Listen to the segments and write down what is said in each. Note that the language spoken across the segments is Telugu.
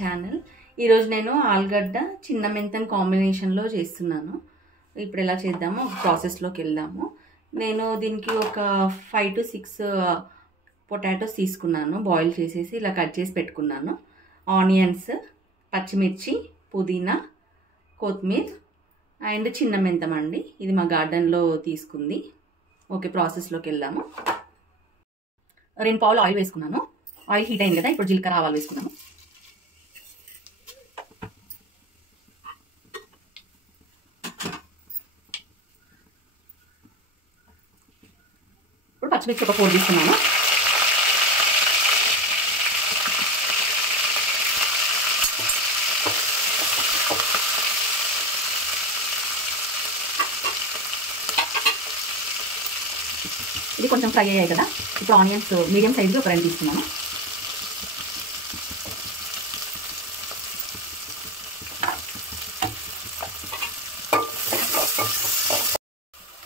ఛానల్. ఈరోజు నేను ఆలుగడ్డ చిన్న మెంతం కాంబినేషన్లో చేస్తున్నాను. ఇప్పుడు ఎలా చేద్దామో ప్రాసెస్లోకి వెళ్దాము. నేను దీనికి ఒక 5 to 6 పొటాటోస్ తీసుకున్నాను. బాయిల్ చేసేసి ఇలా కట్ చేసి పెట్టుకున్నాను. ఆనియన్స్, పచ్చిమిర్చి, పుదీనా, కొత్తిమీర అండ్ చిన్న మెంతం అండి. ఇది మా గార్డెన్లో తీసుకుంది. ఓకే, ప్రాసెస్లోకి వెళ్దాము. 2 పావులు ఆయిల్ వేసుకున్నాను. ఆయిల్ హీట్ అయింది కదా, ఇప్పుడు జీలకర్ర ఆవాలు వేసుకున్నాము. ఇప్పుడు పచ్చిమిర్చి ఒక 4 తీసుకున్నాను. ఇది కొంచెం ఫ్రై అయ్యాయి కదా, ఇప్పుడు ఆనియన్స్ మీడియం సైజులో ఒక 2 తీసుకున్నాను.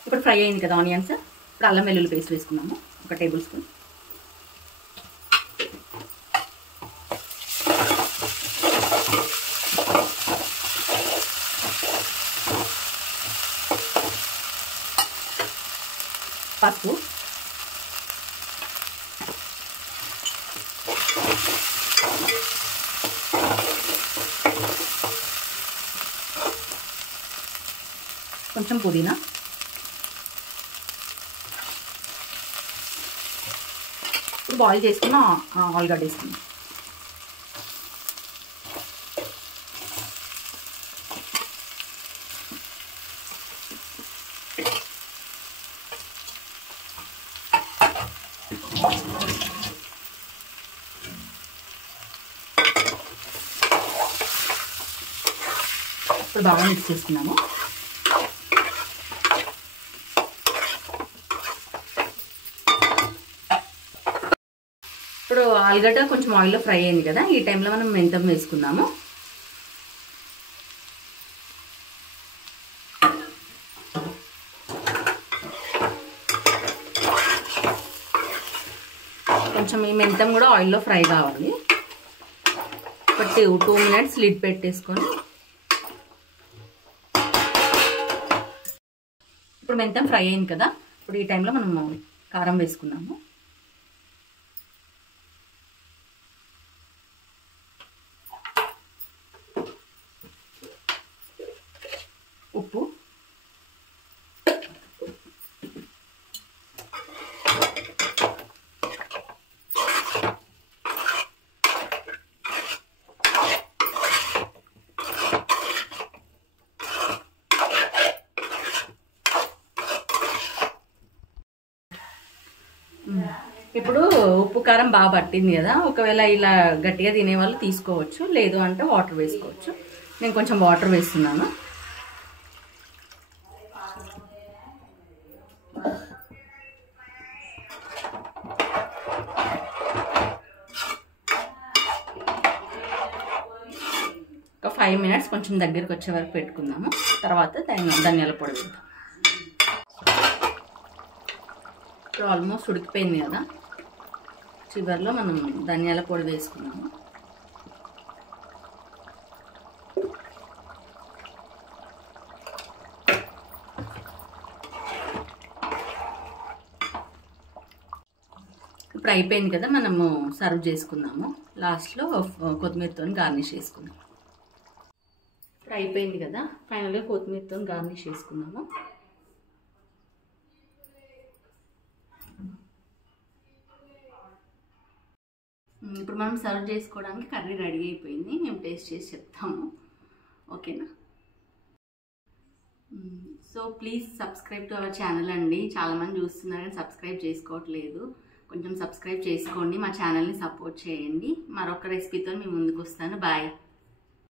ఇప్పుడు ఫ్రై అయింది కదా ఆనియన్స్, ఇప్పుడు అల్లం వెల్లుల్లి పేస్ట్ వేసుకున్నాము, ఒక టేబుల్ స్పూన్. పసుపు, కొంచెం పుదీనా, ఇప్పుడు బాయిల్ చేసుకున్న ఆలుగడ్డ వేసుకున్నాం. ఇప్పుడు బాగా మిక్స్ చేసుకున్నాము. ఇప్పుడు ఆలుగడ్డ కొంచెం ఆయిల్లో ఫ్రై అయింది కదా, ఈ టైంలో మనం మెంతం వేసుకున్నాము. కొంచెం ఈ మెంతం కూడా ఆయిల్లో ఫ్రై కావాలి. ఒక 2 minutes లిడ్ పెట్టేసుకొని, ఇప్పుడు మెంతం ఫ్రై అయింది కదా, ఇప్పుడు ఈ టైంలో మనము కారం వేసుకున్నాము. ఉప్పు, ఇప్పుడు ఉప్పు కారం బాగా పట్టింది కదా, ఒకవేళ ఇలా గట్టిగా తినేవాళ్ళు తీసుకోవచ్చు, లేదు అంటే వాటర్ వేసుకోవచ్చు. నేను కొంచెం వాటర్ వేస్తున్నాను. ఒక 5 minutes కొంచెం దగ్గరికి వచ్చే వరకు పెట్టుకుందాము. తర్వాత ధనియాల పొడి వేద్దాం. ఇప్పుడు ఆల్మోస్ట్ ఉడికిపోయింది కదా, చివరిలో మనం ధనియాల పొడి వేసుకున్నాము. ఇప్పుడు అయిపోయింది కదా, మనము సర్వ్ చేసుకుందాము. లాస్ట్లో కొత్తిమీరతో గార్నిష్ చేసుకుందాం. ఇప్పుడు అయిపోయింది కదా, ఫైనల్గా కొత్తిమీరతో గార్నిష్ చేసుకుందాము. ఇప్పుడు మనం సర్వ్ చేసుకోవడానికి కర్రీ రెడీ అయిపోయింది. మేము టేస్ట్ చేసి చెప్తాము, ఓకేనా? So please subscribe to our channel అండి. చాలామంది చూస్తున్నారు కానీ సబ్స్క్రైబ్ చేసుకోవట్లేదు. కొంచెం సబ్స్క్రైబ్ చేసుకోండి, మా ఛానల్ని సపోర్ట్ చేయండి. మరొక రెసిపీతో మీ ముందుకు వస్తాను. బాయ్.